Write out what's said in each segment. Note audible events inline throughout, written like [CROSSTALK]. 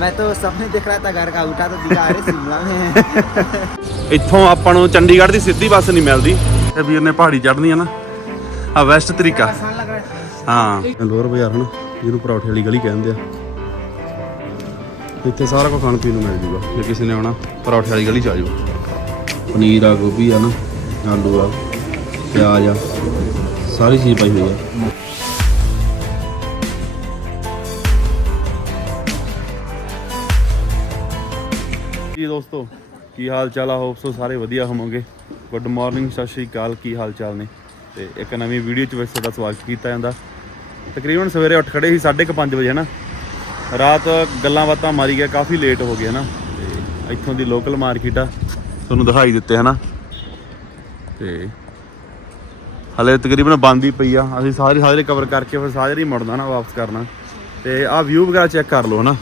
ਮੈਂ ਤਾਂ ਸਾਹਮਣੇ ਦੇਖ ਰਿਹਾ ਤਾਂ ਘਰ ਕਾ ਉਠਾ ਤਾਂ ਦਿਖਾ ਰਹੇ ਸਿਮਲਾ ਮੇ ਇੱਥੋਂ ਆਪਾਂ ਨੂੰ ਚੰਡੀਗੜ੍ਹ ਦੀ ਸਿੱਧੀ ਬੱਸ ਨਹੀਂ ਮਿਲਦੀ। ਤੇ ਵੀਰ ਨੇ ਪਹਾੜੀ ਚੜ੍ਹਨੀ ਆ ਨਾ। ਆ ਵੈਸਟ ਤਰੀਕਾ। ਹਾਂ। ਲੋਰ ਬਾਜ਼ਾਰ ਹਨ ਜਿਹਨੂੰ ਪਰੌਠੇ ਵਾਲੀ ਗਲੀ ਕਹਿੰਦੇ ਆ। ਇੱਥੇ ਸਾਰਾ ਕੁਝ ਖਾਣ ਪੀਣ ਨੂੰ ਮਿਲ ਜੂਗਾ ਜੇ ਕਿਸੇ ਨੇ ਆਉਣਾ ਪਰੌਠੇ ਵਾਲੀ ਗਲੀ ਚ ਆ ਜਾਓ। ਪਨੀਰ ਆ ਗੋਭੀ ਆ ਨਾ ਆਲੂ ਆ ਪਿਆਜ਼ ਆ ਸਾਰੀ ਚੀਜ਼ ਪਾਈ ਹੋਈ ਆ। ਦੋਸਤੋ, ਕੀ ਹਾਲ ਚਾਲ ਆ ਹੋਪ ਸਾਰੇ ਵਧੀਆ ਹੋਵੋਗੇ। ਗੁੱਡ ਮਾਰਨਿੰਗ ਸਤਿ ਸ਼੍ਰੀ ਅਕਾਲ, ਕੀ ਹਾਲ ਚਾਲ ਨੇ? ਤੇ ਇੱਕ ਨਵੀਂ ਵੀਡੀਓ ਚ ਵੈਸੇ ਤੁਹਾਡਾ ਸਵਾਗਤ ਕੀਤਾ ਜਾਂਦਾ। ਤਕਰੀਬਨ ਸਵੇਰੇ ਉੱਠ ਖੜੇ ਸੀ 5:30 ਵਜੇ ਨਾ ਰਾਤ ਗੱਲਾਂ ਬਾਤਾਂ ਮਾਰੀ ਗਿਆ ਕਾਫੀ ਲੇਟ ਹੋ ਗਿਆ ਨਾ ਤੇ ਇੱਥੋਂ ਦੀ ਲੋਕਲ ਮਾਰਕੀਟ ਆ। ਤੁਹਾਨੂੰ ਦਿਖਾਈ ਦਿੱਤੇ, ਹਨਾ? ਤੇ ਹਲੇ ਤਕਰੀਬਨ ਬੰਦ ਹੀ ਪਈ ਆ। ਅਸੀਂ ਸਾਰੇ ਸਾਰੇ ਕਵਰ ਕਰਕੇ ਫਿਰ ਸਾਰੇ ਹੀ ਮੁੜਨਾ ਨਾ ਵਾਪਸ ਕਰਨਾ। ਤੇ ਆਹ ਵਿਊ ਵਗੈਰਾ ਚੈੱਕ ਕਰ ਲਓ, ਹਨਾ?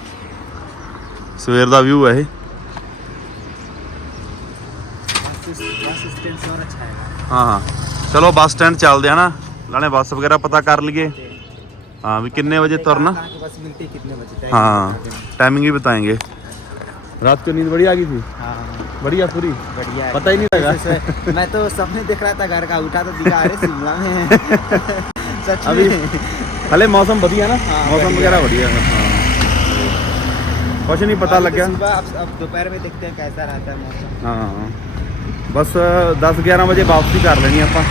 ਸਵੇਰ ਦਾ ਵਿਊ ਹੈ ਇਹ। ਹਾਂ ਹਾਂ ਚਲੋ ਬੱਸ ਸਟੈਂਡ ਚੱਲਦੇ ਆ ਨਾ ਨਾਲੇ ਬੱਸ ਵਗੈਰਾ ਪਤਾ ਕਰ ਲਈਏ ਹਾਂ ਵੀ ਕਿੰਨੇ ਵਜੇ ਤੁਰਨਾ कहाँ की बस मिलती है कितने बजे टाइम हाँ बता देना। टाइमिंग भी बताएंगे रात को नींद बड़ी आ गई थी हाँ बढ़िया पूरी बढ़िया है पता ही नहीं लगा जैसे- मैं तो सपने देख रहा था घर का उठा तो दिखा अरे शिमला में है सच अभी में हले मौसम बढ़िया ना हाँ, मौसम बढ़िया। वगैरह बढ़िया है हाँ। कुछ नहीं पता अभी लग तो गया सुबह अब अब दोपहर में देखते हैं कैसा रहता है मौसम ਹਾਂ ਬਸ 10 11 ਵਜੇ ਵਾਪਸੀ ਕਰ ਲੈਣੀ ਆਪਾਂ।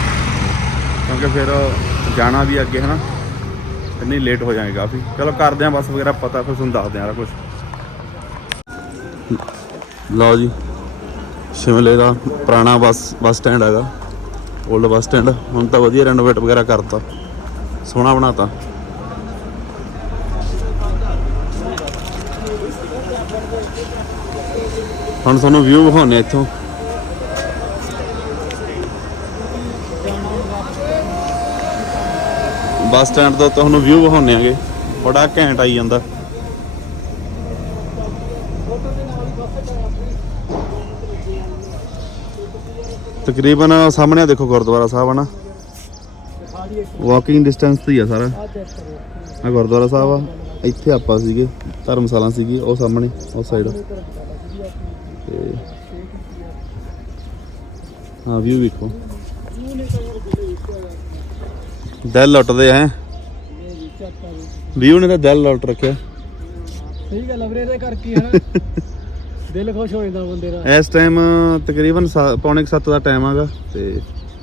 ਕਿਉਂਕਿ ਫਿਰ ਜਾਣਾ ਵੀ ਅੱਗੇ, ਹਨਾ? ਤੇ ਨਹੀਂ ਲੇਟ ਹੋ ਜਾਏਗਾ ਕਾਫੀ। ਚਲੋ ਕਰਦੇ ਆਂ ਬੱਸ ਵਗੈਰਾ ਪਤਾ, ਫਿਰ ਤੁਹਾਨੂੰ ਦੱਸਦੇ ਆਂ ਸਾਰਾ ਕੁਝ ਲਓ ਜੀ, ਸ਼ਿਮਲੇ ਦਾ ਪੁਰਾਣਾ ਬੱਸ ਬੱਸ ਸਟੈਂਡ ਹੈਗਾ। 올ਡ ਬੱਸ ਸਟੈਂਡ ਹੁਣ ਤਾਂ ਵਧੀਆ ਰੈਨੋਵੇਟ ਵਗੈਰਾ ਕਰਤਾ। ਸੋਹਣਾ ਬਣਾਤਾ। ਹੁਣ ਤੁਹਾਨੂੰ ਵਿਊ ਵਿਖਾਉਂਦੇ ਹਾਂ ਇੱਥੋਂ। ਬੱਸ ਸਟੈਂਡ ਤੋਂ ਤੁਹਾਨੂੰ ਵਿਊ ਵਿਖਾਉਂਦੇ ਆਂਗੇ। ਬੜਾ ਘੈਂਟ ਆਈ ਜਾਂਦਾ। ਤਕਰੀਬਨ ਸਾਹਮਣੇ ਦੇਖੋ ਗੁਰਦੁਆਰਾ ਸਾਹਿਬ ਆ ਨਾ ਵਾਕਿੰਗ ਡਿਸਟੈਂਸ ਤੇ ਹੀ ਆ ਸਾਰਾ। ਆ ਗੁਰਦੁਆਰਾ ਸਾਹਿਬ ਆ। ਇੱਥੇ ਆਪਾਂ ਸੀਗੇ, ਧਰਮਸ਼ਾਲਾ ਸੀਗੀ, ਉਹ ਸਾਹਮਣੇ ਉਸ ਸਾਈਡ ਹਾਂ ਵਿਊ ਵੇਖੋ। ਦਿਲ ਲੁੱਟਦੇ ਹੈ? ਵਿਊ ਨੇ ਤਾਂ ਦਿਲ ਲੁੱਟ ਰੱਖਿਆ। ਸਹੀ ਗੱਲ ਆ ਵੀਰੇ ਇਹਦੇ ਕਰਕੇ ਹਨਾ [LAUGHS] ਦਿਲ ਖੁਸ਼ ਹੋ ਜਾਂਦਾ ਬੰਦੇ ਦਾ। ਇਸ ਟਾਈਮ ਤਕਰੀਬਨ ਸਾ- ਪੌਣੇ 7 ਦਾ ਟਾਈਮ ਹੈਗਾ ਤੇ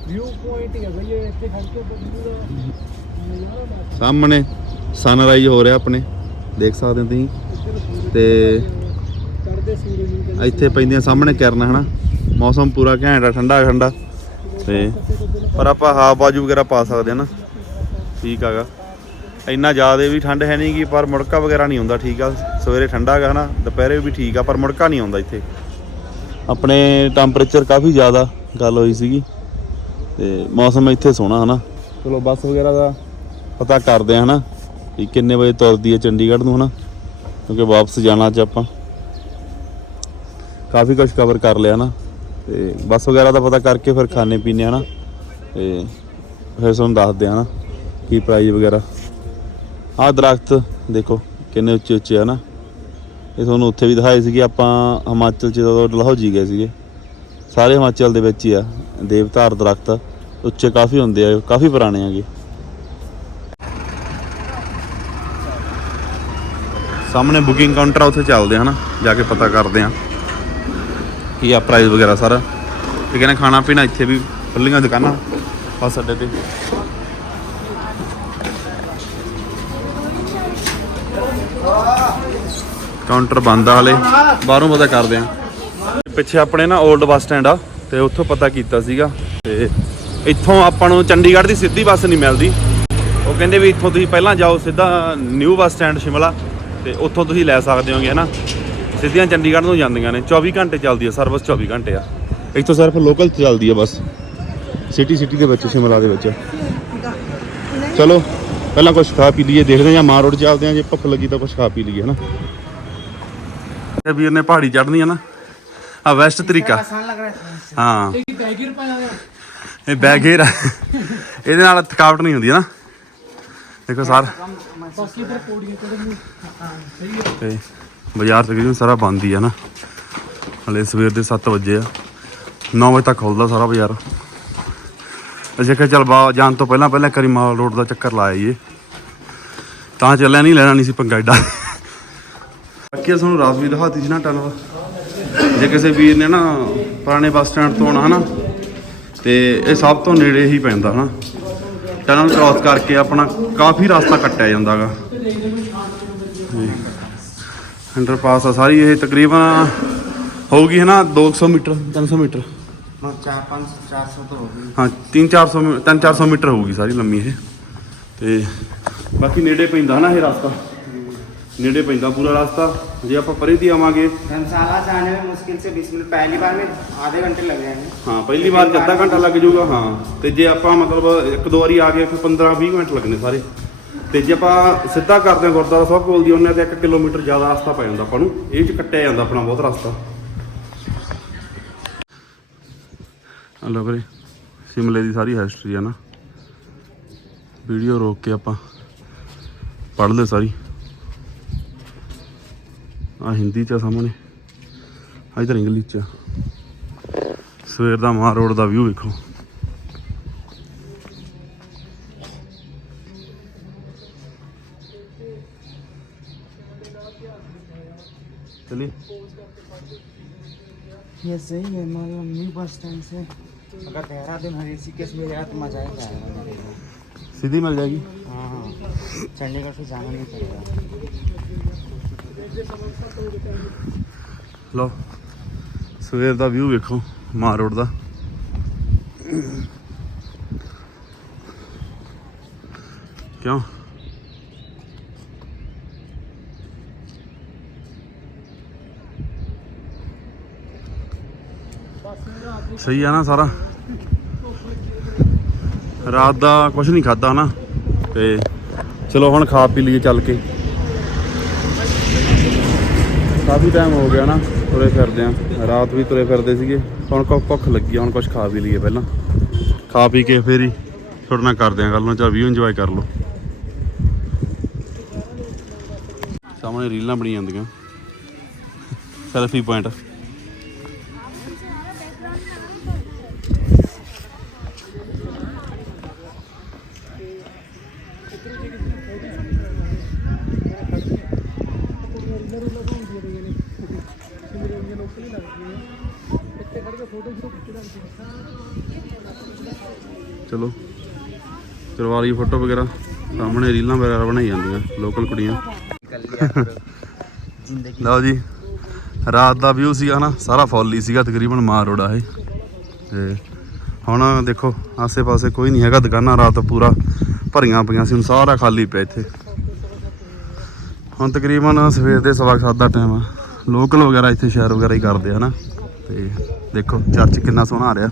ਵਿਊ ਪੁਆਇੰਟ ਹੀ ਆ ਬਈ ਇਹ ਇੱਥੇ ਖੜ ਕੇ ਬੰਦੂ ਦਾ ਨਜ਼ਾਰਾ ਸਾਹਮਣੇ ਸਨਰਾਈਜ਼ ਹੋ ਰਿਹਾ ਆਪਣੇ ਦੇਖ ਸਕਦੇ ਹੋ ਤੁਸੀਂ। ਤੇ ਕਰਦੇ ਸੂਰਜ ਨੂੰ ਕਹਿੰਦੇ ਇੱਥੇ ਪੈਂਦੀਆਂ ਸਾਹਮਣੇ ਕਿਰਨ ਹਨਾ? ਮੌਸਮ ਪੂਰਾ ਘੈਂਟ ਆ ਠੰਡਾ ਠੰਡਾ ਤੇ ਪਰ ਆਪਾਂ ਹਾਫ ਬਾਜੂ ਵਗੈਰਾ ਪਾ ਸਕਦੇ ਹਾਂ ਨਾ। ਠੀਕ ਹੈਗਾ ਇੰਨਾ ਜ਼ਿਆਦਾ ਵੀ ਠੰਡ ਹੈ ਨਹੀਂ ਗੀ ਪਰ ਮੁੜਕਾ ਵਗੈਰਾ ਨਹੀਂ ਹੁੰਦਾ, ਠੀਕ ਆ। ਸਵੇਰੇ ਠੰਡਾ ਹੈਗਾ ਹਨਾ। ਦੁਪਹਿਰੇ ਵੀ ਠੀਕ ਆ, ਪਰ ਮੁੜਕਾ ਨਹੀਂ ਆਉਂਦਾ ਇੱਥੇ। ਆਪਣੇ ਟੈਂਪਰੇਚਰ ਕਾਫੀ ਜ਼ਿਆਦਾ ਗੱਲ ਹੋਈ ਸੀਗੀ। ਤੇ ਮੌਸਮ ਇੱਥੇ ਸੋਹਣਾ, ਹਨਾ। ਚਲੋ ਬੱਸ ਵਗੈਰਾ ਦਾ ਪਤਾ ਕਰਦੇ ਆ, ਹਨਾ। ਵੀ ਕਿੰਨੇ ਵਜੇ ਤੁਰਦੀ ਹੈ ਚੰਡੀਗੜ੍ਹ ਨੂੰ, ਹਨਾ। ਕਿਉਂਕਿ ਵਾਪਸ ਜਾਣਾ ਅੱਜ ਆਪਾਂ। ਕਾਫੀ ਕੁਝ ਕਵਰ ਕਰ ਲਿਆ ਨਾ ਤੇ ਬੱਸ ਵਗੈਰਾ ਦਾ ਪਤਾ ਕਰਕੇ ਫਿਰ ਖਾਣੇ ਪੀਣੇ ਆ ਨਾ ਤੇ ਫਿਰ ਤੁਹਾਨੂੰ ਦੱਸਦੇ ਆ ਨਾ ਕੀ ਪ੍ਰਾਈਸ ਵਗੈਰਾ? ਆਹ ਦਰਖਤ ਦੇਖੋ, ਕਿੰਨੇ ਉੱਚੇ ਉੱਚੇ ਆ ਨਾ। ਇਹ ਤੁਹਾਨੂੰ ਉੱਥੇ ਵੀ ਦਿਖਾਏ ਸੀਗੇ, ਆਪਾਂ ਹਿਮਾਚਲ ਚ ਜਦੋਂ ਡਲਹੌਜੀ ਗਏ ਸੀਗੇ। ਸਾਰੇ ਹਿਮਾਚਲ ਦੇ ਵਿੱਚ ਹੀ ਆ, ਦੇਵਧਾਰ ਦਰਖਤ, ਉੱਚੇ ਕਾਫੀ ਹੁੰਦੇ ਆ, ਕਾਫੀ ਪੁਰਾਣੇ ਆਗੇ ਸਾਹਮਣੇ ਬੁਕਿੰਗ ਕਾਊਂਟਰ ਆ, ਉੱਥੇ ਚੱਲਦੇ ਆ ਹਨਾ, ਜਾ ਕੇ ਪਤਾ ਕਰਦੇ ਆ। ਕੀ ਆ ਪ੍ਰਾਈਸ ਵਗੈਰਾ ਸਾਰਾ। ਤੇ ਕਹਿੰਦੇ ਖਾਣਾ ਪੀਣਾ ਇੱਥੇ ਵੀ ਖੁੱਲੀਆਂ ਦੁਕਾਨਾਂ, ਬਸ ਅੱਡੇ ਤੇ। ਕਾਊਂਟਰ ਬੰਦ ਆ ਹਲੇ। ਬਾਹਰੋਂ ਪਤਾ ਕਰਦੇ ਆ। ਪਿੱਛੇ ਆਪਣੇ ਨਾ 올ਡ ਬੱਸ ਸਟੈਂਡ ਆ, ਤੇ ਉੱਥੋਂ ਪਤਾ ਕੀਤਾ ਸੀਗਾ। ਤੇ ਇੱਥੋਂ ਆਪਾਂ ਨੂੰ ਚੰਡੀਗੜ੍ਹ ਦੀ ਸਿੱਧੀ ਬੱਸ ਨਹੀਂ ਮਿਲਦੀ। ਉਹ ਕਹਿੰਦੇ ਵੀ ਇੱਥੋਂ ਤੁਸੀਂ ਪਹਿਲਾਂ ਜਾਓ, ਸਿੱਧਾ ਨਿਊ ਬੱਸ ਸਟੈਂਡ ਸ਼ਿਮਲਾ, ਤੇ ਉੱਥੋਂ ਤੁਸੀਂ ਲੈ ਸਕਦੇ ਹੋਗੇ, ਹਨਾ? ਸਿੱਧੀਆਂ ਚੰਡੀਗੜ੍ਹ ਨੂੰ ਜਾਂਦੀਆਂ ਨੇ। 24 ਘੰਟੇ ਚੱਲਦੀ ਹੈ ਸਰਵਿਸ 24 ਘੰਟੇ ਆ। ਇੱਥੋਂ ਸਿਰਫ ਲੋਕਲ ਚੱਲਦੀ ਆ ਬਸ ਸਿਟੀ ਸਿਟੀ ਦੇ ਵਿੱਚ, ਸ਼ਿਮਲਾ ਦੇ ਵਿੱਚ। ਚਲੋ, ਪਹਿਲਾਂ ਕੁਝ ਖਾ ਪੀ ਲਈਏ, ਦੇਖਦੇ ਹਾਂ ਜਾਂ ਮਾਰ ਰੋਡ ਚੱਲਦੇ ਹਾਂ ਜੇ ਭੁੱਖ ਲੱਗੀ ਤਾਂ ਕੁਝ ਖਾ ਪੀ ਲਈਏ, ਹਨਾ? ਇਹ ਵੀਰ ਨੇ ਪਹਾੜੀ ਚੜ੍ਹਨੀ ਆ ਨਾ। ਆ ਵੈਸਟ ਤਰੀਕਾ। ਹਾਂ। ਇਹ ਬੈਗੇਰ ਇਹਦੇ ਨਾਲ ਥਕਾਵਟ ਨਹੀਂ ਹੁੰਦੀ ਹੈ ਨਾ। ਦੇਖੋ ਸਰ। ਤੇ ਬਾਜ਼ਾਰ ਤਕਰੀਬਨ ਸਾਰਾ ਬੰਦ ਹੀ ਆ ਨਾ। ਹਲੇ ਸਵੇਰ ਦੇ 7 ਵਜੇ ਆ। 9 ਵਜੇ ਤੱਕ ਖੁੱਲਦਾ ਸਾਰਾ ਬਾਜ਼ਾਰ। ਅਸੀਂ ਕਿਹਾ ਚੱਲ ਬਾ ਜਾਣ ਤੋਂ ਪਹਿਲਾਂ ਪਹਿਲਾਂ ਕਰੀ ਮਾਲ ਰੋਡ ਦਾ ਚੱਕਰ ਲਾਇਆ ਜੀ ਤਾਂ ਚੱਲਿਆ ਨਹੀਂ ਲੈਣਾ ਨਹੀਂ ਸੀ ਪੰਗਾ ਐਡਾ ਬਾਕੀ ਸਾਨੂੰ ਰਾਸ ਵੀ ਦਿਖਾਤੀ ਸੀ ਨਾ ਟਨਵਾ ਜੇ ਕਿਸੇ ਵੀਰ ਨੇ ਨਾ ਪੁਰਾਣੇ ਬੱਸ ਸਟੈਂਡ ਤੋਂ ਆਉਣਾ ਹਨਾ ਤੇ ਇਹ ਸਭ ਤੋਂ ਨੇੜੇ ਹੀ ਪੈਂਦਾ ਹਨਾ। ਟਨਲ ਕ੍ਰਾਸ ਕਰਕੇ ਆਪਣਾ ਕਾਫੀ ਰਸਤਾ ਕੱਟਿਆ ਜਾਂਦਾਗਾ। ਅੰਡਰਪਾਸ ਆ ਸਾਰੀ ਇਹ ਤਕਰੀਬਨ ਹੋਊਗੀ ਹਨਾ 200 ਮੀਟਰ 300 ਮੀਟਰ। ਹਾਂ 4-5 400 ਤੋਂ ਹੋਊਗੀ। ਹਾਂ 3-400 3-400 ਮੀਟਰ ਹੋਊਗੀ ਸਾਰੀ ਲੰਮੀ ਇਹ। ਤੇ ਬਾਕੀ ਨੇੜੇ ਪੈਂਦਾ ਹਨਾ ਇਹ ਰਸਤਾ। ਨੇੜੇ ਪੈਂਦਾ ਪੂਰਾ ਰਸਤਾ ਜੇ ਆਪਾਂ ਪਰੇ ਦੀ ਆਵਾਂਗੇ धर्मशाला जाने में मुश्किल से बीस मिनट पहली बार में आधे घंटे लग जाएंगे ਹਾਂ ਪਹਿਲੀ ਵਾਰ 'ਚ ਅੱਧਾ ਘੰਟਾ ਲੱਗ ਜਾਊਗਾ ਹਾਂ ਤੇ ਜੇ ਆਪਾਂ ਮਤਲਬ ਇੱਕ ਦੋ ਵਾਰੀ ਆ ਗਏ ਫਿਰ 15-20 ਮਿੰਟ ਲੱਗਣੇ ਸਾਰੇ ਤੇ ਜੇ ਆਪਾਂ ਸਿੱਧਾ ਕਰਦੇ ਹਾਂ ਗੁਰਦੁਆਰਾ ਸਾਹਿਬ ਕੋਲ ਦੀ ਉਹਨੇ ਤੇ 1 ਕਿਲੋਮੀਟਰ ਜ਼ਿਆਦਾ ਰਸਤਾ ਪੈ ਜਾਂਦਾ ਆਪਾਂ ਨੂੰ ਇਹ 'ਚ ਕੱਟਿਆ ਜਾਂਦਾ ਆਪਣਾ ਬਹੁਤ ਰਸਤਾ ਹਲੋ ਵੀਰੇ ਸ਼ਿਮਲੇ ਦੀ ਸਾਰੀ ਹਿਸਟਰੀ ਆ ਨਾ ਵੀਡੀਓ ਰੋਕ ਕੇ ਆਪਾਂ ਪੜ੍ਹ ਲਏ ਸਾਰੀ ਆ ਹਿੰਦੀ ਚ ਆ ਸਾਹਮਣੇ ਆ ਇਧਰ ਇੰਗਲਿਸ਼ ਚ ਆ। ਸਵੇਰ ਦਾ ਮਾਰ ਰੋਡ ਦਾ ਵਿਊ ਵੇਖੋ ਚਲੀ ये सही है मतलब न्यू बस स्टैंड से अगर देहरादून हर ऋषिकेश में जाए तो मजा ही आएगा मेरे को ਸਿੱਧੀ ਮਿਲ ਜਾਏਗੀ हाँ हाँ चंडीगढ़ से जाना नहीं पड़ेगा ਲਓ, ਸਵੇਰ ਦਾ ਵਿਊ ਵੇਖੋ ਮਾਰ ਰੋਡ ਦਾ। ਕਿਉਂ? ਸਹੀ ਆ ਨਾ ਸਾਰਾ। ਰਾਤ ਦਾ ਕੁਝ ਨਹੀਂ ਖਾਦਾ ਨਾ, ਤੇ ਚਲੋ ਹੁਣ ਖਾ ਪੀ ਲਈਏ ਚੱਲ ਕੇ। ਕਾਫੀ ਟਾਈਮ ਹੋ ਗਿਆ ਨਾ ਤੁਰੇ ਫਿਰਦੇ ਆ। ਰਾਤ ਵੀ ਤੁਰੇ ਫਿਰਦੇ ਸੀਗੇ। ਹੁਣ ਕੁ ਭੁੱਖ ਲੱਗੀ ਹੁਣ ਕੁਝ ਖਾ ਵੀ ਲਈਏ ਪਹਿਲਾਂ। ਖਾ ਪੀ ਕੇ ਫੇਰ ਹੀ ਤੁਹਾਡੇ ਨਾਲ ਕਰਦੇ ਆ ਗੱਲ। ਨੂੰ ਚਾ ਵੀ ਇੰਜੋਏ ਕਰ ਲਓ। ਸਾਹਮਣੇ ਰੀਲਾਂ ਬਣੀ ਜਾਂਦੀਆਂ। [LAUGHS] ਸੈਲਫੀ ਪੁਆਇੰਟ ਵਾਲੀ ਫੋਟੋ ਵਗੈਰਾ ਸਾਹਮਣੇ ਰੀਲਾਂ ਵਗੈਰਾ ਬਣਾਈ ਜਾਂਦੀਆਂ ਲੋਕਲ ਕੁੜੀਆਂ। ਲਓ ਜੀ, ਰਾਤ ਦਾ ਵਿਊ ਸੀਗਾ ਨਾ, ਸਾਰਾ ਫੁੱਲ ਸੀਗਾ ਤਕਰੀਬਨ ਮਾਰ ਰੋੜਾ ਇਹ। ਤੇ ਹੁਣ ਦੇਖੋ, ਆਸੇ-ਪਾਸੇ ਕੋਈ ਨਹੀਂ ਹੈਗਾ ਦੁਕਾਨਾਂ, ਰਾਤ ਪੂਰਾ ਭਰੀਆਂ ਪਈਆਂ ਸੀ, ਹੁਣ ਸਾਰਾ ਖਾਲੀ ਪਿਆ ਇੱਥੇ। ਹੁਣ ਤਕਰੀਬਨ ਸਵੇਰ ਦੇ ਸਵਾ 7 ਦਾ ਟਾਈਮ ਆ। ਲੋਕਲ ਵਗੈਰਾ ਇੱਥੇ ਸ਼ਹਿਰ ਵਗੈਰਾ ਹੀ ਕਰਦੇ ਆ ਨਾ। ਤੇ ਦੇਖੋ ਚਰਚ ਕਿੰਨਾ ਸੋਹਣਾ ਆ ਰਿਹਾ।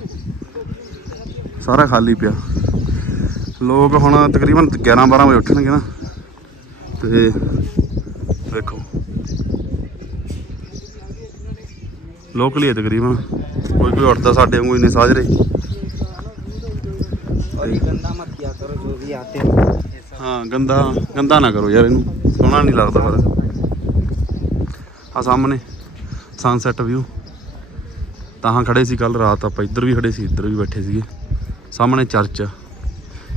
ਸਾਰਾ ਖਾਲੀ ਪਿਆ। ਲੋਕ ਹੁਣ ਤਕਰੀਬਨ 11 12 ਵਜੇ ਉੱਠਣਗੇ ਨਾ। ਤੇ ਵੇਖੋ। ਲੋਕਲੀ ਹੈ ਤਕਰੀਬਨ। ਕੋਈ ਕੋਈ ਉੱਠਦਾ ਸਾਡੇ ਵਾਂਗੂ ਇੰਨੇ ਸਾਜਰੇ। ਹਾਂ ਗੰਦਾ ਗੰਦਾ ਨਾ ਕਰੋ ਯਾਰ ਇਹਨੂੰ। ਸੋਹਣਾ ਨਹੀਂ ਲੱਗਦਾ ਪਰ। ਆ ਸਾਹਮਣੇ ਸਨਸੈਟ ਵਿਊ ਤਾਂ ਖੜੇ ਸੀ ਕੱਲ ਰਾਤ ਆਪਾਂ ਇੱਧਰ ਵੀ ਖੜੇ ਸੀ ਇੱਧਰ ਵੀ ਬੈਠੇ ਸੀਗੇ। ਸਾਹਮਣੇ ਚਰਚ ਆ।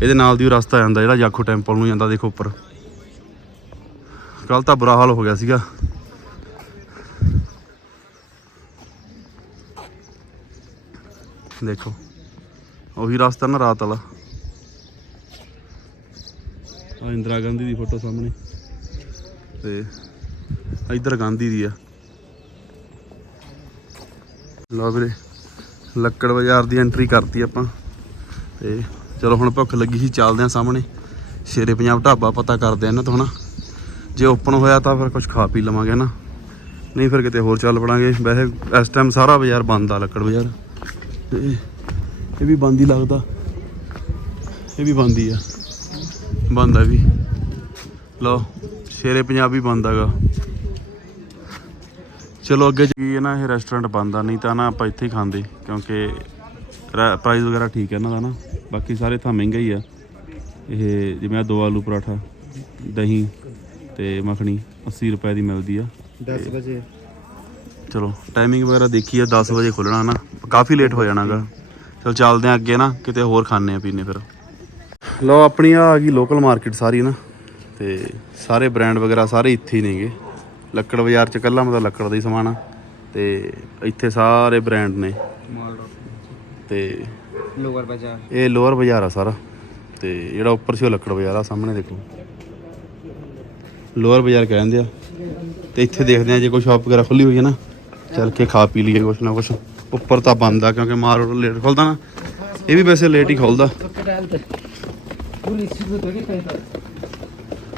ਇਹਦੇ ਨਾਲ ਦੀ ਉਹ ਰਸਤਾ ਜਾਂਦਾ ਜਿਹੜਾ ਜਾਖੋ ਟੈਂਪਲ ਨੂੰ ਜਾਂਦਾ, ਦੇਖੋ ਉੱਪਰ। ਕੱਲ ਤਾਂ ਬੁਰਾ ਹਾਲ ਹੋ ਗਿਆ ਸੀਗਾ। ਦੇਖੋ, ਉਹੀ ਰਸਤਾ ਨਾ ਰਾਤ ਵਾਲਾ। ਆ ਇੰਦਰਾ ਗਾਂਧੀ ਦੀ ਫੋਟੋ ਸਾਹਮਣੇ। ਤੇ ਇੱਧਰ ਗਾਂਧੀ ਦੀ ਆ। ਲਓ ਵੀਰੇ, ਲੱਕੜ ਬਾਜ਼ਾਰ ਦੀ ਐਂਟਰੀ ਕਰਤੀ ਆਪਾਂ। ਤੇ ਚਲੋ ਹੁਣ ਭੁੱਖ ਲੱਗੀ ਸੀ, ਚੱਲਦੇ ਆ ਸਾਹਮਣੇ। ਸ਼ੇਰੇ ਪੰਜਾਬ ਢਾਬਾ ਪਤਾ ਕਰਦੇ ਆ ਇਹਨਾਂ ਤੋਂ ਹਨਾ। ਜੇ ਓਪਨ ਹੋਇਆ ਤਾਂ ਫਿਰ ਕੁਝ ਖਾ ਪੀ ਲਵਾਂਗੇ ਨਾ ਨਹੀਂ ਫਿਰ ਕਿਤੇ ਹੋਰ ਚੱਲ ਪੜਾਂਗੇ। ਵੈਸੇ ਇਸ ਟਾਈਮ ਸਾਰਾ ਬਾਜ਼ਾਰ ਬੰਦ ਆ, ਲੱਕੜ ਬਾਜ਼ਾਰ। ਇਹ ਵੀ ਬੰਦ ਹੀ ਲੱਗਦਾ। ਇਹ ਵੀ ਬੰਦ ਹੀ ਆ। ਬੰਦ ਆ ਵੀ। ਲਓ, ਸ਼ੇਰੇ ਪੰਜਾਬੀ ਬੰਦ ਹੈਗਾ। ਚਲੋ ਅੱਗੇ ਜੀ ਹੈ ਨਾ, ਇਹ ਰੈਸਟੋਰੈਂਟ ਬੰਦ ਆ, ਨਹੀਂ ਤਾਂ ਨਾ ਆਪਾਂ ਇੱਥੇ ਹੀ ਖਾਂਦੇ। ਕਿਉਂਕਿ ਪ੍ਰਾਈਸ ਵਗੈਰਾ ਠੀਕ ਹੈ ਇਹਨਾਂ ਦਾ ਨਾ। ਬਾਕੀ ਸਾਰੇ ਥਾਂ ਮਹਿੰਗਾ ਹੀ ਆ। ਇਹ ਜਿਵੇਂ ਦੋ ਆਲੂ ਪਰਾਠਾ ਦਹੀਂ ਤੇ ਮੱਖਣੀ 80 ਰੁਪਏ ਦੀ ਮਿਲਦੀ ਆ। 10 ਵਜੇ। ਚਲੋ ਟਾਈਮਿੰਗ ਵਗੈਰਾ ਦੇਖੀ ਆ 10 ਵਜੇ ਖੁੱਲਣਾ ਨਾ। ਕਾਫੀ ਲੇਟ ਹੋ ਜਾਣਾਗਾ ਚਲ ਚੱਲਦੇ ਆ ਅੱਗੇ ਨਾ ਕਿਤੇ ਹੋਰ ਖਾਣੇ ਆ ਪੀਣੇ ਫਿਰ। ਲੋ ਆਪਣੀ ਆ ਗਈ ਲੋਕਲ ਮਾਰਕੀਟ ਸਾਰੀ ਨਾ। ਤੇ ਸਾਰੇ ਬ੍ਰਾਂਡ ਵਗੈਰਾ ਸਾਰੇ ਇੱਥੇ ਹੀ ਨੇਗੇ। ਲੱਕੜ ਬਾਜ਼ਾਰ ਚ ਕੱਲਾ ਮਤਲਬ ਲੱਕੜ ਦਾ ਹੀ ਸਮਾਨ ਆ। ਤੇ ਇੱਥੇ ਸਾਰੇ ਬ੍ਰਾਂਡ ਨੇ। ਮਾਲ ਤੇ ਲੋਅਰ ਬਾਜ਼ਾਰ। ਇਹ ਲੋਅਰ ਬਾਜ਼ਾਰ ਆ ਸਾਰਾ। ਤੇ ਜਿਹੜਾ ਉੱਪਰ ਸੀ ਉਹ ਲੱਕੜ ਬਾਜ਼ਾਰ ਆ ਸਾਹਮਣੇ ਦੇਖੋ। ਲੋਅਰ ਬਾਜ਼ਾਰ ਕਹਿੰਦੇ ਆ। ਤੇ ਇੱਥੇ ਦੇਖਦੇ ਆ ਜੇ ਕੋਈ ਸ਼ਾਪ ਵਗੈਰਾ ਖੁੱਲੀ ਹੋਈ ਹੈ ਨਾ ਚੱਲ ਕੇ ਖਾ ਪੀ ਲਈਏ ਕੁਛ ਨਾ ਕੁਛ। ਉੱਪਰ ਤਾਂ ਬੰਦ ਆ ਕਿਉਂਕਿ ਮਾਰ ਲੇਟ ਖੁੱਲਦਾ ਨਾ। ਇਹ ਵੀ ਵੈਸੇ ਲੇਟ ਹੀ ਖੁੱਲਦਾ।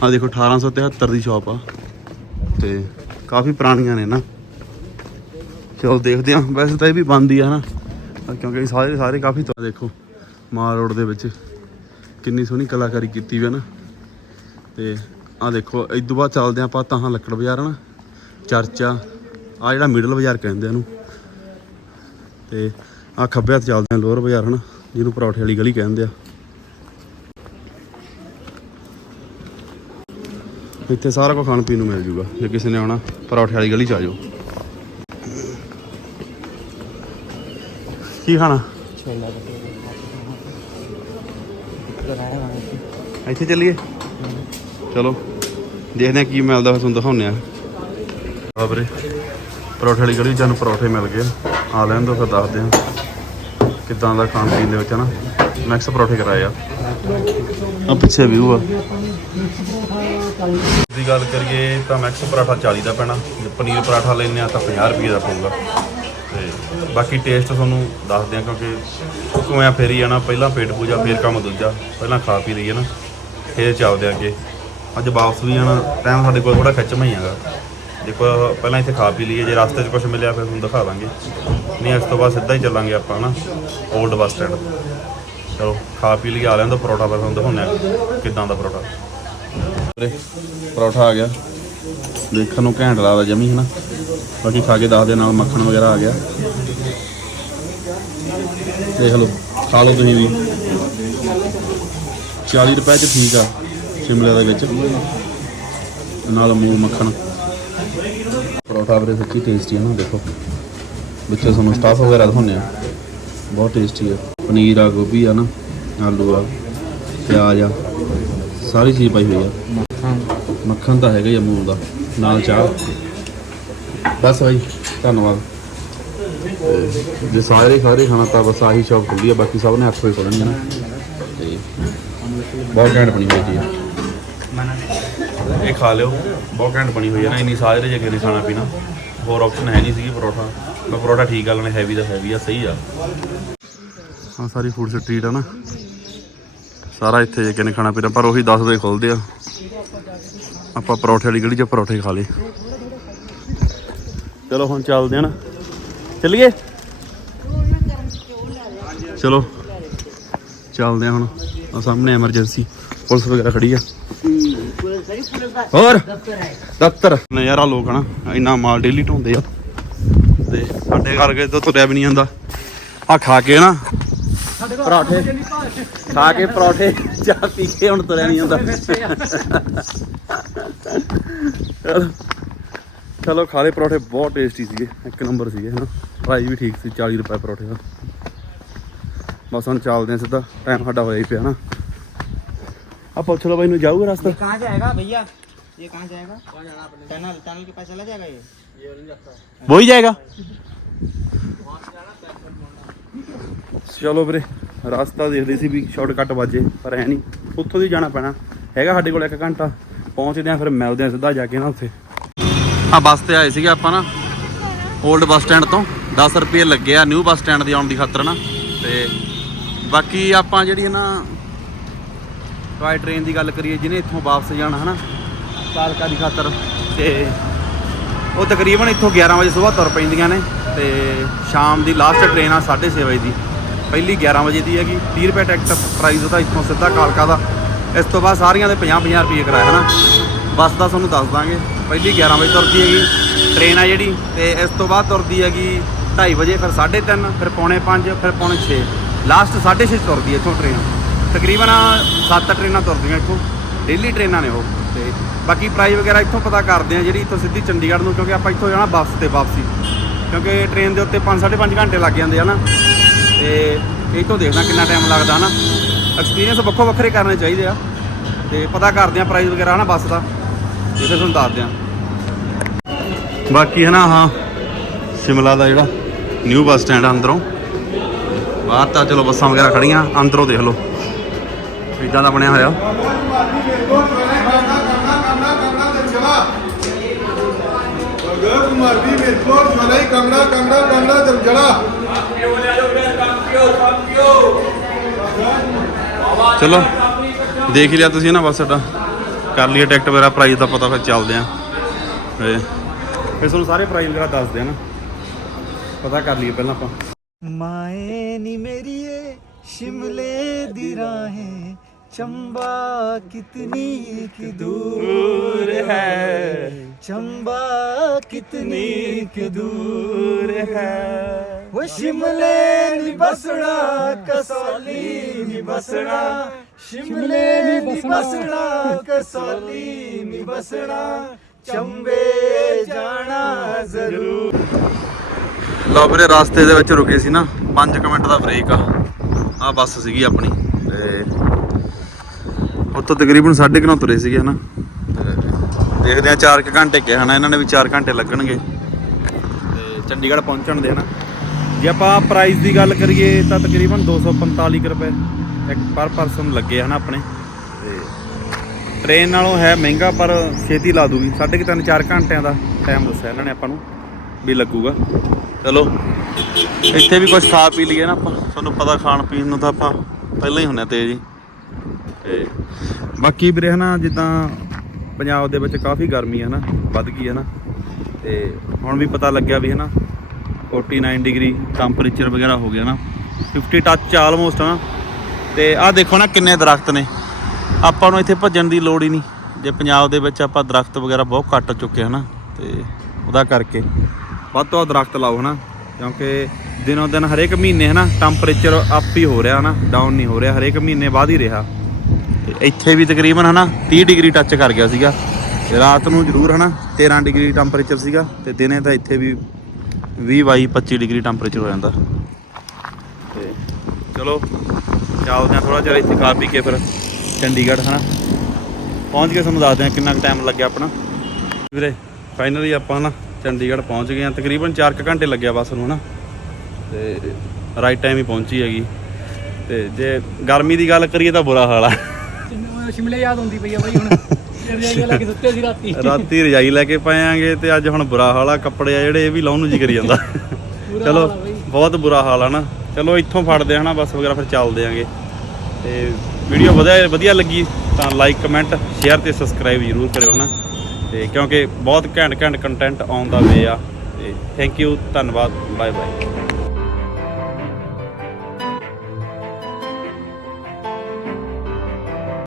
ਆ ਦੇਖੋ 1873 ਦੀ ਸ਼ਾਪ ਆ। ਤੇ ਕਾਫੀ ਪੁਰਾਣੀਆਂ ਨੇ ਨਾ। ਚਲੋ ਦੇਖਦੇ ਆ ਵੈਸੇ ਤਾਂ ਇਹ ਵੀ ਬੰਦ ਹੀ ਆ ਨਾ। ਕਿਉਂਕਿ ਸਾਰੇ ਸਾਰੇ ਕਾਫੀ ਤਾਂ ਦੇਖੋ, ਮਾਲ ਰੋਡ ਦੇ ਵਿੱਚ ਕਿੰਨੀ ਸੋਹਣੀ ਕਲਾਕਾਰੀ ਕੀਤੀ ਵੀ ਹੈ ਨਾ। ਤੇ ਆ ਦੇਖੋ, ਇਸ ਤੋਂ ਬਾਅਦ ਚੱਲਦੇ ਆ ਆਪਾਂ ਤਾਂ ਲੱਕੜ ਬਾਜ਼ਾਰ ਆ ਨਾ ਚਰਚ ਆ ਜਿਹੜਾ ਮਿਡਲ ਬਾਜ਼ਾਰ ਕਹਿੰਦੇ ਇਹਨੂੰ। ਤੇ ਆ ਖੱਬੇ ਹੱਥ ਚੱਲਦੇ ਆ ਲੋਅਰ ਬਾਜ਼ਾਰ ਹਨਾ, ਜਿਹਨੂੰ ਪਰੌਠੇ ਵਾਲੀ ਗਲੀ ਕਹਿੰਦੇ ਆ। ਇੱਥੇ ਸਾਰਾ ਕੁਝ ਖਾਣ ਪੀਣ ਨੂੰ ਮਿਲ ਜੂਗਾ, ਜੇ ਕਿਸੇ ਨੇ ਆਉਣਾ, ਪਰੌਠੇ ਵਾਲੀ ਗਲੀ ਚ ਆ ਜਾਓ। ਕੀ ਖਾਣਾ? ਇੱਥੇ ਚੱਲੀਏ? ਚਲੋ ਦੇਖਦੇ ਆ ਕੀ ਮਿਲਦਾ ਤੁਹਾਨੂੰ ਦਿਖਾਉਂਦੇ ਆ ਬਾਬਰੇ ਪਰੌਠੇ ਵਾਲੀ ਗਲੀ ਜਾਨ ਪਰੌਠੇ ਮਿਲ ਗਏ। ਆ ਲੈਣ ਦੋ ਫਿਰ ਦੱਸਦੇ ਆ ਕਿਦਾਂ ਦਾ ਖਾਣ ਪੀਣ ਦੇ ਵਿੱਚ ਨਾ। ਮੈਕਸ ਪਰੌਠੇ ਕਰਾਏ ਆ। ਆ ਪਿੱਛੇ ਵਿਊ ਆ। ਦੀ ਗੱਲ ਕਰੀਏ ਤਾਂ ਮੈਕਸ ਪਰਾਠਾ 40 ਦਾ ਪੈਣਾ। ਜੇ ਪਨੀਰ ਪਰਾਠਾ ਲੈਣੇ ਆ ਤਾਂ 50 ਰੁਪਏ ਦਾ ਪਊਗਾ। ਬਾਕੀ ਟੇਸਟ ਤੁਹਾਨੂੰ ਦੱਸਦੇ ਆ ਕਿਉਂਕਿ ਕਿਉਂ ਆ, ਫੇਰੀ ਆਣਾ ਪਹਿਲਾਂ ਪੇਟ ਪੂਜਾ, ਫੇਰ ਕੰਮ ਦੂਜਾ, ਪਹਿਲਾਂ ਖਾ ਪੀ ਲਈਏ ਨਾ, ਫੇਰ ਚੱਲਦੇ ਆ ਅੱਗੇ। ਅੱਜ ਵਾਪਸ ਵੀ ਆਣਾ ਟਾਈਮ ਸਾਡੇ ਕੋਲ ਥੋੜਾ ਖਿੱਚਵਾਂ ਹੀ ਹੈਗਾ ਦੇਖੋ, ਪਹਿਲਾਂ ਇੱਥੇ ਖਾ ਪੀ ਲਈਏ, ਜੇ ਰਸਤੇ 'ਚ ਕੁਝ ਮਿਲਿਆ ਫਿਰ ਤੁਹਾਨੂੰ ਦਿਖਾ ਦਾਂਗੇ। ਨਹੀਂ, ਇਸ ਤੋਂ ਬਾਅਦ ਸਿੱਧਾ ਹੀ ਚੱਲਾਂਗੇ ਆਪਾਂ ਨਾ 올ਡ ਬੱਸ ਸਟੈਂਡ ਚਲੋ, ਖਾ ਪੀ ਲਈ ਆ ਲੈਣ ਦੋ ਪਰੌਠਾ ਫਿਰ ਤੁਹਾਨੂੰ ਦਿਖਾਉਂਦੇ ਆ ਕਿੱਦਾਂ ਦਾ ਪਰੌਠਾ। ਵੀਰੇ ਪਰੌਠਾ ਆ ਗਿਆ। ਦੇਖਣ ਨੂੰ ਘੈਂਟ ਲੱਗਦਾ ਜਮੀ, ਹਨਾ। ਬਾਕੀ ਖਾ ਕੇ ਦੱਸਦੇ ਨਾਲ ਮੱਖਣ ਵਗੈਰਾ ਆ ਗਿਆ। ਦੇਖ ਲਓ ਖਾ ਲਓ ਤੁਸੀਂ ਵੀ। 40 ਰੁਪਏ ਚ ਠੀਕ ਆ ਸ਼ਿਮਲੇ ਦੇ ਵਿੱਚ। ਨਾਲ ਮੂਲ ਮੱਖਣ। ਪਰੌਠਾ ਵੀਰੇ ਸੱਚੀ ਟੇਸਟੀ ਹੈ ਨਾ ਦੇਖੋ। ਵਿੱਚੋਂ ਤੁਹਾਨੂੰ ਸਟਾਫ ਵਗੈਰਾ ਦਿਖਾਉਂਦੇ ਆ। ਬਹੁਤ ਟੇਸਟੀ ਆ। ਪਨੀਰ ਆ ਗੋਭੀ ਆ ਨਾ ਆਲੂ ਆ ਪਿਆਜ਼ ਆ ਸਾਰੀ ਚੀਜ਼ ਪਾਈ ਹੋਈ ਆ। ਮੱਖਣ। ਤਾਂ ਹੈਗਾ ਹੀ ਆ ਮੂਲ ਦਾ ਨਾਲ ਚਾਹ। ਬਸ ਭਾਈ ਧੰਨਵਾਦ। ਜੇ ਸਾਰੇ ਸਾਰੇ ਖਾਣਾ ਤਾਂ ਬਸ ਆਹੀ ਸ਼ੌਪ ਖੁੱਲੀ ਆ ਬਾਕੀ ਸਭ ਨੇ 8 ਵਜੇ ਖੋਲਣੀ ਹੈ ਨਾ। ਤੇ ਬਹੁਤ ਘੈਂਟ ਬਣੀ ਹੋਈ ਜੀ ਇਹ ਖਾ ਲਿਓ। ਬਹੁਤ ਘੈਂਟ ਬਣੀ ਹੋਈ ਹੈ ਨਾ ਇੰਨੀ ਸਾਜਰੇ ਜਗੇ ਨੇ ਖਾਣਾ ਪੀਣਾ। ਹੋਰ ਆਪਸ਼ਨ ਹੈ ਨਹੀਂ ਸੀਗੀ ਪਰੌਠਾ। ਮੈਂ ਪਰੌਠਾ ਠੀਕ ਆ ਲੈਣੇ ਹੈਵੀ ਦਾ ਹੈਵੀ ਆ ਸਹੀ ਆ। ਹਾਂ ਸਾਰੀ ਫੂਡ ਸਟਰੀਟ ਆ ਨਾ। ਸਾਰਾ ਇੱਥੇ ਜਗੇ ਨੇ ਖਾਣਾ ਪੀਣਾ ਪਰ ਉਹੀ 10 ਵਜੇ ਖੁੱਲਦੇ ਆ। ਆਪਾਂ ਪਰੌਠੇ ਵਾਲੀ ਗਲੀ 'ਚ ਪਰੌਠੇ ਖਾ ਲਏ। ਚਲੋ ਹੁਣ ਚੱਲਦੇ ਆ ਨਾ। ਚੱਲੀਏ? ਚਲੋ ਚੱਲਦੇ ਆ ਹੁਣ। ਆ ਸਾਹਮਣੇ ਐਮਰਜੈਂਸੀ ਪੁਲਿਸ ਵਗੈਰਾ ਖੜੀ ਆ। ਹੋਰ? ਦਫ਼ਤਰ ਨਜ਼ਾਰਾ ਲੋਕ ਹਨਾ ਇੰਨਾ ਮਾਲ ਡੇਲੀ ਢੋਂਦੇ ਆ। ਤੇ ਸਾਡੇ ਕਰਕੇ ਤਾਂ ਤੁਰਿਆ ਵੀ ਨਹੀਂ ਜਾਂਦਾ। ਆ ਖਾ ਕੇ ਨਾ ਪਰੌਠੇ ਖਾ ਕੇ ਪਰੌਠੇ ਚਾਹ ਪੀ ਕੇ ਹੁਣ ਤੁਰਿਆ ਨਹੀਂ ਜਾਂਦਾ। ਚਲੋ ਚਲੋ ਖਾ ਲਏ ਪਰੌਠੇ ਬਹੁਤ ਟੇਸਟੀ ਸੀਗੇ ਇੱਕ ਨੰਬਰ ਸੀਗੇ ਹਨਾ ਪ੍ਰਾਈਸ ਵੀ ਠੀਕ ਸੀ 40 ਰੁਪਏ ਪਰੌਠੇ ਦਾ ਬਸ ਹੁਣ ਚੱਲਦੇ ਆ ਸਿੱਧਾ ਟਾਈਮ ਸਾਡਾ ਹੋਇਆ ਹੀ ਪਿਆ ਨਾ ਆ ਪੁੱਛ ਲਓ ਬਾਈ ਨੂੰ ਜਾਊਗਾ ਰਸਤਾ ये कहाँ जाएगा भैया ये कहाँ जाएगा टनल टनल के पास चला जाएगा ये ਵਹੀ ਜਾਏਗਾ ਚਲੋ ਵੀਰੇ ਰਸਤਾ ਦੇਖਦੇ ਸੀ ਵੀ ਸ਼ਾਰਟਕਟ ਵੱਜੇ ਪਰ ਹੈ ਨਹੀਂ ਉੱਥੋਂ ਦੀ ਜਾਣਾ ਪੈਣਾ ਹੈਗਾ ਸਾਡੇ ਕੋਲ 1 ਘੰਟਾ ਪਹੁੰਚਦੇ ਆ ਫਿਰ ਮਿਲਦੇ ਆ ਸਿੱਧਾ ਜਾ ਕੇ ਨਾ ਉੱਥੇ ਆ ਬੱਸ ਤੇ ਆਏ ਸੀਗੇ ਆਪਾਂ ਨਾ 올ਡ ਬੱਸ ਸਟੈਂਡ ਤੋਂ। 10 ਰੁਪਏ ਲੱਗੇ ਆ ਨਿਊ ਬੱਸ ਸਟੈਂਡ ਦੀ ਆਉਣ ਦੀ ਖਾਤਰ ਨਾ। ਤੇ ਬਾਕੀ ਆਪਾਂ ਜਿਹੜੀ ਨਾ ਟਾਈ ਟ੍ਰੇਨ ਦੀ ਗੱਲ ਕਰੀਏ, ਜਿਹਨੇ ਇੱਥੋਂ ਵਾਪਸ ਜਾਣਾ ਹਨਾ ਕਾਲਕਾ ਦੀ ਖਾਤਰ। ਤੇ ਉਹ ਤਕਰੀਬਨ ਇੱਥੋਂ 11 ਵਜੇ ਸਵੇਰ ਤੁਰ ਪੈਂਦੀਆਂ ਨੇ। ਤੇ ਸ਼ਾਮ ਦੀ ਲਾਸਟ ਟ੍ਰੇਨ ਆ 6:30 ਵਜੇ ਦੀ। ਪਹਿਲੀ 11 ਵਜੇ ਦੀ ਹੈਗੀ। 30 ਰੁਪਏ ਟਿਕਟ ਪ੍ਰਾਈਸ ਉਹਦਾ ਇੱਥੋਂ ਸਿੱਧਾ ਕਾਲਕਾ ਦਾ। ਇਸ ਤੋਂ ਬਾਅਦ ਸਾਰੀਆਂ ਦੇ 50-50 ਰੁਪਏ ਕਿਰਾਇਆ ਹਨਾ। ਬੱਸ ਦਾ ਤੁਹਾਨੂੰ ਦੱਸ ਦਾਂਗੇ। ਪਹਿਲੀ 11 ਵਜੇ ਤੁਰਦੀ ਹੈਗੀ। ਟ੍ਰੇਨ ਆ ਜਿਹੜੀ, ਤੇ ਇਸ ਤੋਂ ਬਾਅਦ ਤੁਰਦੀ ਹੈਗੀ 2:30 ਵਜੇ, ਫਿਰ 3:30 ਫਿਰ ਪੌਣੇ 5 ਫਿਰ ਪੌਣੇ 6 ਲਾਸਟ 6:30 ਤੁਰਦੀ ਹੈ ਇੱਥੋਂ ਟ੍ਰੇਨ ਤਕਰੀਬਨ 7 ਟ੍ਰੇਨਾਂ ਤੁਰਦੀਆਂ ਇੱਥੋਂ। ਡੇਲੀ ਟ੍ਰੇਨਾਂ ਨੇ ਉਹ। ਤੇ ਬਾਕੀ ਪ੍ਰਾਈਸ ਵਗੈਰਾ ਇੱਥੋਂ ਪਤਾ ਕਰਦੇ ਆ ਜਿਹੜੀ ਇੱਥੋਂ ਸਿੱਧੀ ਚੰਡੀਗੜ੍ਹ ਨੂੰ, ਕਿਉਂਕਿ ਆਪਾਂ ਇੱਥੋਂ ਜਾਣਾ ਬੱਸ ਤੇ ਵਾਪਸੀ। ਕਿਉਂਕਿ ਟ੍ਰੇਨ ਦੇ ਉੱਤੇ 5 5.5 ਘੰਟੇ ਲੱਗ ਜਾਂਦੇ ਆ ਨਾ। ਤੇ ਇਹ ਤੋਂ ਦੇਖਦਾ ਕਿੰਨਾ ਟਾਈਮ ਲੱਗਦਾ ਹਨਾ ਐਕਸਪੀਰੀਅੰਸ ਵੱਖੋ ਵੱਖਰੇ ਕਰਨੇ ਚਾਹੀਦੇ ਆ। ਤੇ ਪਤਾ ਕਰਦੇ ਆ ਪ੍ਰਾਈਸ ਵਗੈਰਾ ਹਨਾ ਬੱਸ ਦਾ। ਤੇ ਤੁਹਾਨੂੰ ਦੱਸਦੇ ਆ ਬਾਕੀ ਹੈ ਨਾ ਹਾਂ ਸ਼ਿਮਲਾ ਦਾ ਜਿਹੜਾ ਨਿਊ ਬੱਸ ਸਟੈਂਡ ਆ ਅੰਦਰੋਂ। ਬਾਹਰ ਤਾਂ ਚਲੋ ਬੱਸਾਂ ਵਗੈਰਾ ਖੜੀਆਂ ਅੰਦਰੋਂ ਦੇਖ ਲਓ। ਇਦਾਂ ਦਾ ਬਣਿਆ ਹੋਇਆ। ਕੁਮਾਰੀ ਮੇਰੇ ਕੋਲ ਜੁਲਾਈ ਕੰਗੜਾ ਕੰਗੜਾ ਕੰਗੜਾ ਜਲਜਲਾ ਚਲੋ, ਦੇਖ ਲਿਆ ਤੁਸੀਂ ਨਾ ਬਸ ਸਾਡਾ। ਕਰ ਲਈਏ ਟਿਕਟ ਵਗੈਰਾ ਪ੍ਰਾਈਸ ਦਾ ਪਤਾ ਫਿਰ ਚੱਲਦੇ ਆ। ਤੇ ਫਿਰ ਤੁਹਾਨੂੰ ਸਾਰੇ ਪ੍ਰਾਈਸ ਵਗੈਰਾ ਦੱਸਦੇ ਆ ਨਾ। ਪਤਾ ਕਰ ਲਈਏ ਪਹਿਲਾਂ ਆਪਾਂ। ਮਾਏ ਨੀ ਮੇਰੀਏ ਸ਼ਿਮਲੇ ਦੀ ਰਾਹੇ, ਚੰਬਾ ਕਿਤਨੀ ਕਿ ਦੂਰ ਹੈ। ਚੰਬਾ ਕਿਤਨੀ ਕਿ ਦੂਰ ਹੈ। ਉਹ ਸ਼ਿਮਲੇ ਨੀ ਬਸਣਾ, ਕਸੌਲੀ ਨੀ ਬਸਣਾ। ਸ਼ਿਮਲੇ ਨੀ ਬਸਣਾ, ਕਸੌਲੀ ਨੀ ਬਸਣਾ। ਚੰਬੇ ਜਾਣਾ ਜ਼ਰੂਰ। ਲਓ ਵੀਰੇ, ਰਸਤੇ ਦੇ ਵਿੱਚ ਰੁਕੇ ਸੀ ਨਾ 5 ਮਿੰਟ ਦਾ ਬ੍ਰੇਕ ਆ। ਆ ਬੱਸ ਸੀਗੀ ਆਪਣੀ, ਤੇ ਉੱਥੋਂ ਤਕਰੀਬਨ 9:30 ਤੁਰੇ ਸੀਗੇ, ਹਨਾ। ਤੇ ਦੇਖਦੇ ਆ 4 ਘੰਟੇ ਕਿਹਾ ਹਨਾ, ਇਹਨਾਂ ਨੇ ਵੀ 4 ਘੰਟੇ ਲੱਗਣਗੇ। ਤੇ ਚੰਡੀਗੜ੍ਹ ਪਹੁੰਚਣ ਦੇ, ਹਨਾ। ਜੇ ਆਪਾਂ ਪ੍ਰਾਈਸ ਦੀ ਗੱਲ ਕਰੀਏ, ਤਾਂ ਤਕਰੀਬਨ 245 ਕੁ ਰੁਪਏ ਇੱਕ ਪਰ ਪਰਸਨ ਲੱਗੇ, ਹਨਾ, ਆਪਣੇ। ਟ੍ਰੇਨ ਨਾਲੋਂ ਹੈ ਮਹਿੰਗਾ, ਪਰ ਛੇਤੀ ਲਾ ਦੂਗੀ। ਸਾਢੇ ਕੁ ਤਿੰਨ 4 ਘੰਟਿਆਂ ਦਾ ਟਾਈਮ ਦੱਸਿਆ ਇਹਨਾਂ ਨੇ ਆਪਾਂ ਨੂੰ, ਵੀ ਲੱਗੂਗਾ। ਚਲੋ, ਇੱਥੇ ਵੀ ਕੁਝ ਖਾ ਪੀ ਲਈਏ ਨਾ ਆਪਾਂ। ਤੁਹਾਨੂੰ ਪਤਾ ਖਾਣ ਪੀਣ ਨੂੰ ਤਾਂ ਆਪਾਂ ਪਹਿਲਾਂ ਹੀ ਹੁੰਨੇ ਤੇਜ਼ ਜੀ ਤੇ ਬਾਕੀ ਵੀਰੇ ਹਨਾ, ਜਿੱਦਾਂ ਪੰਜਾਬ ਦੇ ਵਿੱਚ ਕਾਫੀ ਗਰਮੀ ਹੈ ਨਾ ਵੱਧ ਗਈ ਹੈ ਨਾ ਤੇ ਹੁਣ ਵੀ ਪਤਾ ਲੱਗਿਆ ਵੀ ਹੈ ਹਨਾ 49 ਡਿਗਰੀ ਟੈਂਪਰੇਚਰ ਵਗੈਰਾ ਹੋ ਗਿਆ ਨਾ। 50 ਟੱਚ ਆਲਮੋਸਟ ਨਾ ਤੇ ਆਹ ਦੇਖੋ ਨਾ ਕਿੰਨੇ ਦਰਖਤ ਨੇ। ਆਪਾਂ ਨੂੰ ਇੱਥੇ ਭੱਜਣ ਦੀ ਲੋੜ ਹੀ ਨਹੀਂ। ਜੇ ਪੰਜਾਬ ਦੇ ਵਿੱਚ ਆਪਾਂ ਦਰਖਤ ਵਗੈਰਾ ਬਹੁਤ ਘੱਟ ਚੁੱਕੇ ਹਨਾ, ਤੇ ਉਹਦਾ ਕਰਕੇ। ਵੱਧ ਤੋਂ ਵੱਧ ਦਰਖਤ ਲਾਓ ਹਨਾ, ਕਿਉਂਕਿ ਦਿਨੋਂ ਦਿਨ ਹਰੇਕ ਮਹੀਨੇ ਹਨਾ ਟੈਂਪਰੇਚਰ ਅਪ ਹੀ ਹੋ ਰਿਹਾ ਹਨਾ ਡਾਊਨ ਨਹੀਂ ਹੋ ਰਿਹਾ, ਹਰੇਕ ਮਹੀਨੇ ਬਾਅਦ ਹੀ ਰਿਹਾ। ਤੇ ਇੱਥੇ ਵੀ ਤਕਰੀਬਨ ਹਨਾ 30 ਡਿਗਰੀ ਟੱਚ ਕਰ ਗਿਆ ਸੀਗਾ। ਤੇ ਰਾਤ ਨੂੰ ਜ਼ਰੂਰ ਹਨਾ 13 ਡਿਗਰੀ ਟੈਂਪਰੇਚਰ ਸੀਗਾ, ਤੇ ਦਿਨੇ ਤਾਂ ਇੱਥੇ ਵੀ 20 22 25 ਡਿਗਰੀ ਟੈਂਪਰੇਚਰ ਹੋ ਜਾਂਦਾ। ਤੇ ਚਲੋ, ਚੱਲਦੇ ਆ ਥੋੜਾ ਜਿਹਾ ਇੱਥੇ ਖਾ ਪੀ ਕੇ ਫਿਰ। ਚੰਡੀਗੜ੍ਹ ਹਨਾ? ਪਹੁੰਚ ਕੇ ਤੁਹਾਨੂੰ ਦੱਸਦੇ ਕਿੰਨਾ ਕੁ ਟਾਈਮ ਲੱਗਿਆ ਆਪਣਾ। ਵੀਰੇ ਫਾਈਨਲੀ ਆਪਾਂ ਨਾ ਚੰਡੀਗੜ੍ਹ ਪਹੁੰਚ ਗਏ ਆ ਤਕਰੀਬਨ 4 ਕੁ ਘੰਟੇ ਲੱਗਿਆ ਬੱਸ ਨੂੰ ਹਨਾ? ਤੇ ਰਾਈਟ ਟਾਈਮ ਹੀ ਪਹੁੰਚੀ ਹੈਗੀ। ਤੇ ਜੇ ਗਰਮੀ ਦੀ ਗੱਲ ਕਰੀਏ ਤਾਂ ਬੁਰਾ ਹਾਲ ਆ। ਸ਼ਿਮਲੇ ਯਾਦ ਹੁੰਦੀ ਪਈ ਆ ਬਾਈ ਹੁਣ। ਰਜਾਈਆਂ ਲਾ ਕੇ ਸੁੱਤੇ ਸੀ ਰਾਤੀ। ਰਾਤੀ ਰਜਾਈ ਲੈ ਕੇ ਪਏ ਆਂਗੇ ਤੇ ਅੱਜ ਹੁਣ ਬੁਰਾ ਹਾਲ ਆ। ਕੱਪੜੇ ਆ ਜਿਹੜੇ ਇਹ ਵੀ ਲਾਉਣ ਨੂੰ ਜੀ ਕਰੀ ਜਾਂਦਾ। ਚਲੋ। ਬਹੁਤ ਬੁਰਾ ਹਾਲ ਆ ਨਾ। ਚਲੋ ਇੱਥੋਂ ਫੜਦੇ ਹਨਾ? ਬੱਸ ਵਗੈਰਾ ਫਿਰ ਚੱਲਦੇ ਆਂਗੇ। ਤੇ ਵੀਡੀਓ ਵਧੀਆ ਵਧੀਆ ਲੱਗੀ ਤਾਂ ਲਾਈਕ ਕਮੈਂਟ ਸ਼ੇਅਰ ਤੇ ਸਬਸਕ੍ਰਾਈਬ ਜ਼ਰੂਰ ਕਰਿਓ, ਹਨਾ? ਤੇ ਕਿਉਂਕਿ ਬਹੁਤ ਘੈਂਟ ਘੈਂਟ ਕੰਟੈਂਟ ਆਉਂਦਾ ਵੇ ਆ। ਤੇ ਥੈਂਕ ਯੂ ਧੰਨਵਾਦ ਬਾਏ ਬਾਏ